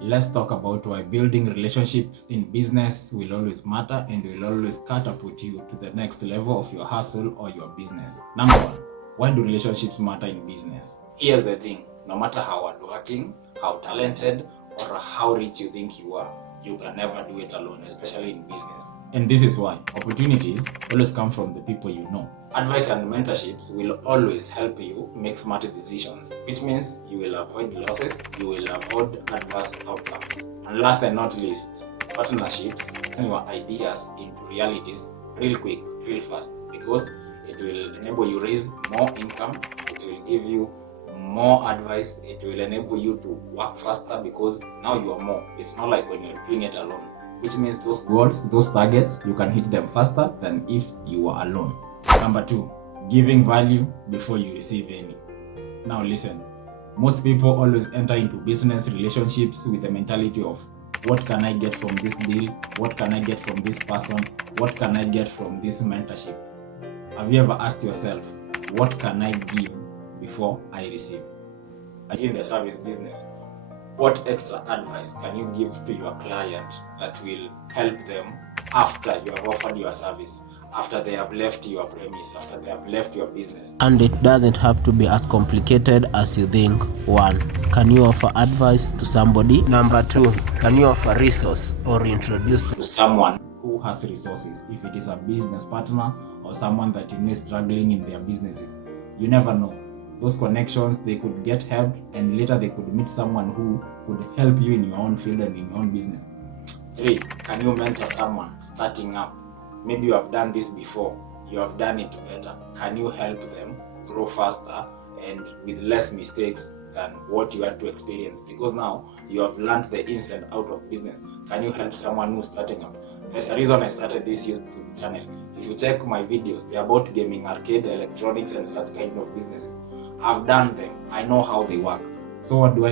Let's talk about why building relationships in business will always matter and will always catapult you to the next level of your hustle or your business. Number one, why do relationships matter in business? Here's the thing, no matter how hardworking, how talented, or how rich you think you are, you can never do it alone, especially in business. And this is why opportunities always come from the people you know. Advice and mentorships will always help you make smart decisions, which means you will avoid losses, you will avoid adverse outcomes. And last and not least, partnerships turn your ideas into realities real quick, real fast, because it will enable you raise more income, it will give you more advice, it will enable you to work faster because now you are more. It's not like when you're doing it alone, which means those goals, those targets, you can hit them faster than if you were alone. Number two, giving value before you receive any. Now listen, most people always enter into business relationships with the mentality of what can I get from this deal? What can I get from this person? What can I get from this mentorship? Have you ever asked yourself, what can I give before I receive? Are you in the service business? What extra advice can you give to your client that will help them after you have offered your service, after they have left your premise, after they have left your business? And it doesn't have to be as complicated as you think. 1. Can you offer advice to somebody? Number 2. Can you offer resource or introduce to someone who has resources? If it is a business partner or someone that you know is struggling in their businesses, you never know. Those connections, they could get helped and later they could meet someone who could help you in your own field and in your own business. 3. Can you mentor someone starting up? Maybe you have done this before, you have done it better. Can you help them grow faster and with less mistakes than what you had to experience? Because now you have learned the ins and out of business. Can you help someone who's starting up? There's a reason I started this YouTube channel. If you check my videos, they're about gaming, arcade, electronics, and such kind of businesses. I've done them. I know how they work. So what do?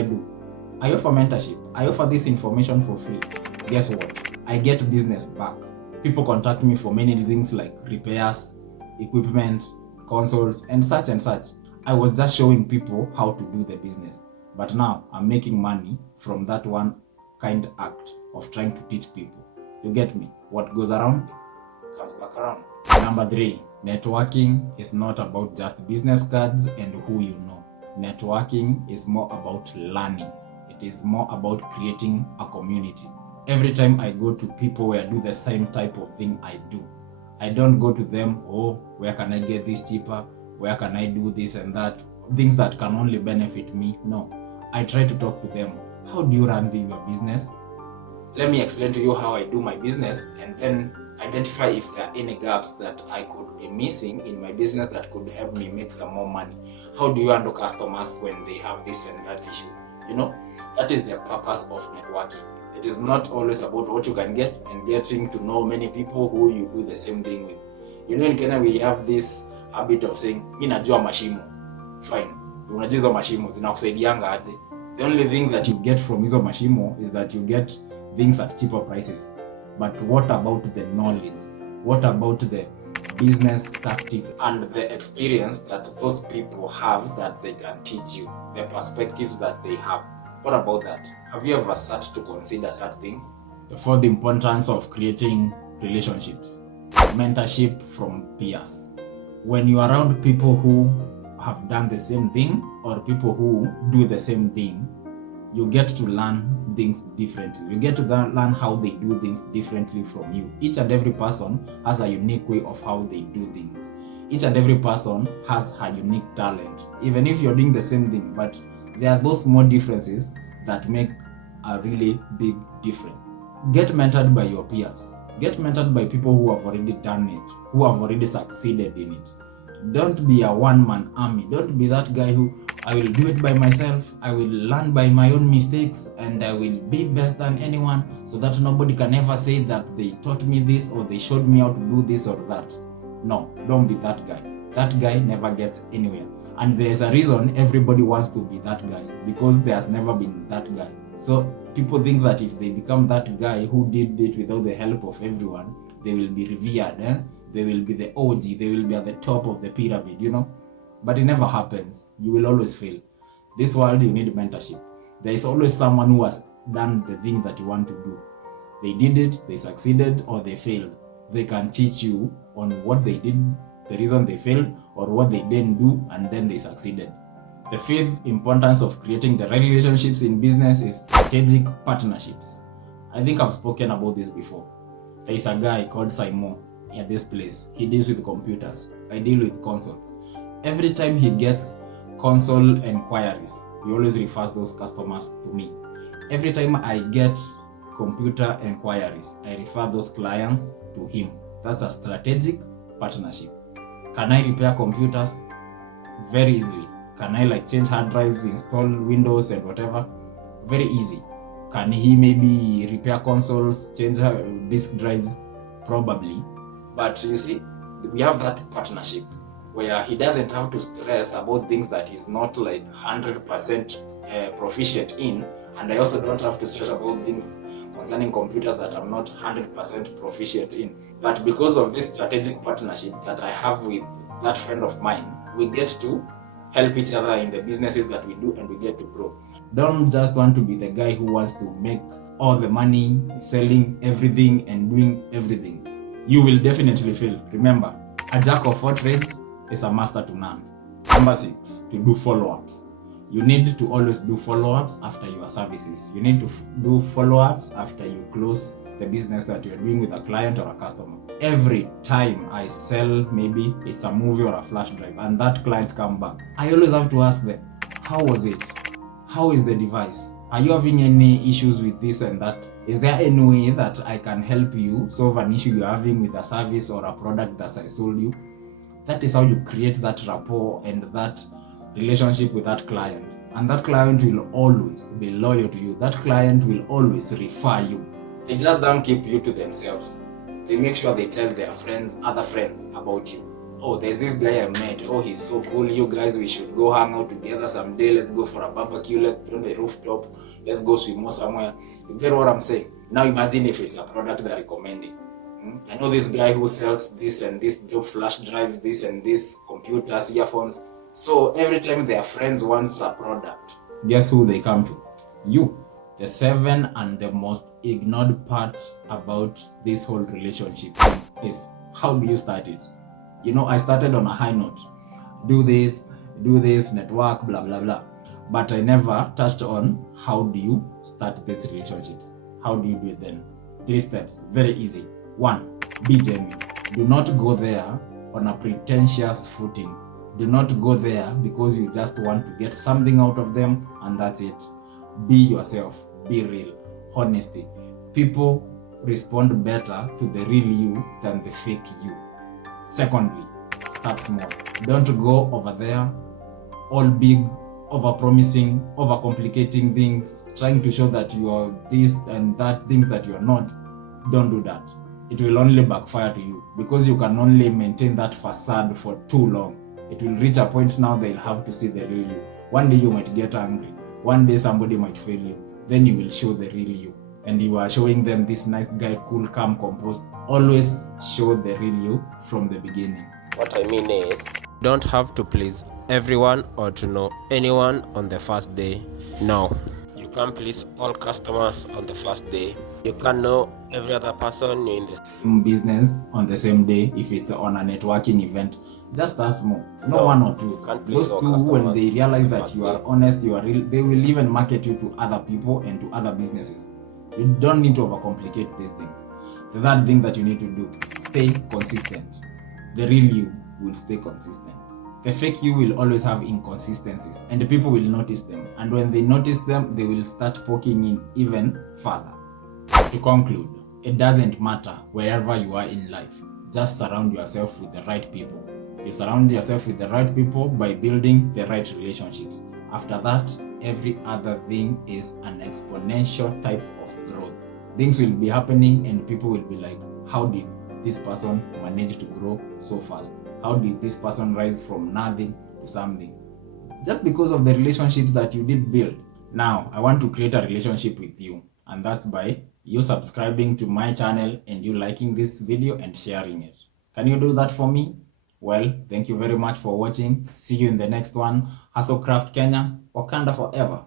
I offer mentorship. I offer this information for free. Guess what? I get business back. People contact me for many things like repairs, equipment, consoles, and such and such. I was just showing people how to do the business. But now I'm making money from that one kind act of trying to teach people. You get me? What goes around comes back around. Number 3, networking is not about just business cards and who you know. Networking is more about learning. It is more about creating a community. Every time I go to people where I do the same type of thing I do, I don't go to them, oh, where can I get this cheaper? Where can I do this and that? Things that can only benefit me. No, I try to talk to them. How do you run your business? Let me explain to you how I do my business and then identify if there are any gaps that I could be missing in my business that could help me make some more money. How do you handle customers when they have this and that issue? You know, that is the purpose of networking. It is not always about what you can get and getting to know many people who you do the same thing with. You know, in Kenya we have this habit of saying, mi najua mashimo. Fine. Unajua hizo mashimo zinakusaidianga aje? The only thing that you get from hizo mashimo is that you get things at cheaper prices. But what about the knowledge? What about the business tactics and the experience that those people have that they can teach you? The perspectives that they have. What about that? Have you ever sat to consider such things? The 4th importance of creating relationships. Mentorship from peers. When you are around people who have done the same thing or people who do the same thing, you get to learn things differently. You get to learn how they do things differently from you. Each and every person has a unique way of how they do things. Each and every person has her unique talent. Even if you're doing the same thing, but there are those small differences that make a really big difference. Get mentored by your peers. Get mentored by people who have already done it, who have already succeeded in it. Don't be a one-man army. Don't be that guy who, I will do it by myself, I will learn by my own mistakes, and I will be best than anyone so that nobody can ever say that they taught me this or they showed me how to do this or that. No, don't be that guy. That guy never gets anywhere. And there's a reason everybody wants to be that guy, because there's never been that guy. So people think that if they become that guy who did it without the help of everyone, they will be revered, they will be the OG, they will be at the top of the pyramid, you know. But it never happens. You will always fail. This world, you need mentorship. There is always someone who has done the thing that you want to do. They did it, they succeeded, or they failed. They can teach you on what they did, the reason they failed, or what they didn't do, and then they succeeded. The fifth importance of creating the right relationships in business is strategic partnerships. I think I've spoken about this before. There is a guy called Simon at this place. He deals with computers. I deal with consoles. Every time he gets console inquiries, he always refers those customers to me. Every time I get computer inquiries, I refer those clients to him. That's a strategic partnership. Can I repair computers? Very easily. Can I change hard drives, install Windows and whatever? Very easy. Can he maybe repair consoles, change disk drives? Probably. But you see, we have that partnership where he doesn't have to stress about things that he's not 100% proficient in, and I also don't have to stress about things concerning computers that I'm not 100% proficient in. But because of this strategic partnership that I have with that friend of mine, we get to help each other in the businesses that we do, and we get to grow. Don't just want to be the guy who wants to make all the money, selling everything and doing everything. You will definitely fail. Remember, a jack of all trades is a master to none. Number 6, to do follow-ups. You need to always do follow-ups after your services. You need to do follow-ups after you close the business that you're doing with a client or a customer. Every time I sell, maybe it's a movie or a flash drive, and that client come back, I always have to ask them, how was it? How is the device? Are you having any issues with this and that? Is there any way that I can help you solve an issue you're having with a service or a product that I sold you? That is how you create that rapport and that relationship with that client. And that client will always be loyal to you. That client will always refer you. They just don't keep you to themselves. They make sure they tell their friends, other friends about you. Oh, there's this guy I met. Oh, he's so cool. You guys, we should go hang out together someday. Let's go for a barbecue. Let's go on the rooftop. Let's go swim somewhere. You get what I'm saying? Now imagine if it's a product they're recommending. I know this guy who sells this and this dope flash drives, this and this computers, earphones. So every time their friends want a product, guess who they come to? You. The 7th and the most ignored part about this whole relationship is, how do you start it? I started on a high note. Do this, network, blah, blah, blah. But I never touched on how do you start these relationships? How do you do it then? 3 steps, very easy. 1, be genuine. Do not go there on a pretentious footing. Do not go there because you just want to get something out of them and that's it. Be yourself. Be real. Honesty. People respond better to the real you than the fake you. Secondly, start small. Don't go over there all big, over-promising, over-complicating things, trying to show that you are this and that, things that you are not. Don't do that. It will only backfire to you because you can only maintain that facade for too long. It will reach a point now they'll have to see the real you. One day you might get angry. One day somebody might fail you. Then you will show the real you. And you are showing them this nice guy, cool, calm, composed. Always show the real you from the beginning. What I mean is, don't have to please everyone or to know anyone on the first day. No, you can't please all customers on the first day. You can't know every other person in the same business on the same day. If it's on a networking event, just start small. No, 1 or 2. Those 2, when they realize that you are honest, you are real, they will even market you to other people and to other businesses. You don't need to overcomplicate these things. The third thing that you need to do, stay consistent. The real you will stay consistent. The fake you will always have inconsistencies, and the people will notice them. And when they notice them, they will start poking in even further. To conclude, it doesn't matter wherever you are in life. Just surround yourself with the right people. You surround yourself with the right people by building the right relationships. After that, every other thing is an exponential type of growth. Things will be happening and people will be like, how did this person manage to grow so fast? How did this person rise from nothing to something? Just because of the relationships that you did build. Now, I want to create a relationship with you, and that's by you subscribing to my channel and you liking this video and sharing it. Can you do that for me? Well, thank you very much for watching. See you in the next one. Hustle Craft Kenya, Wakanda forever.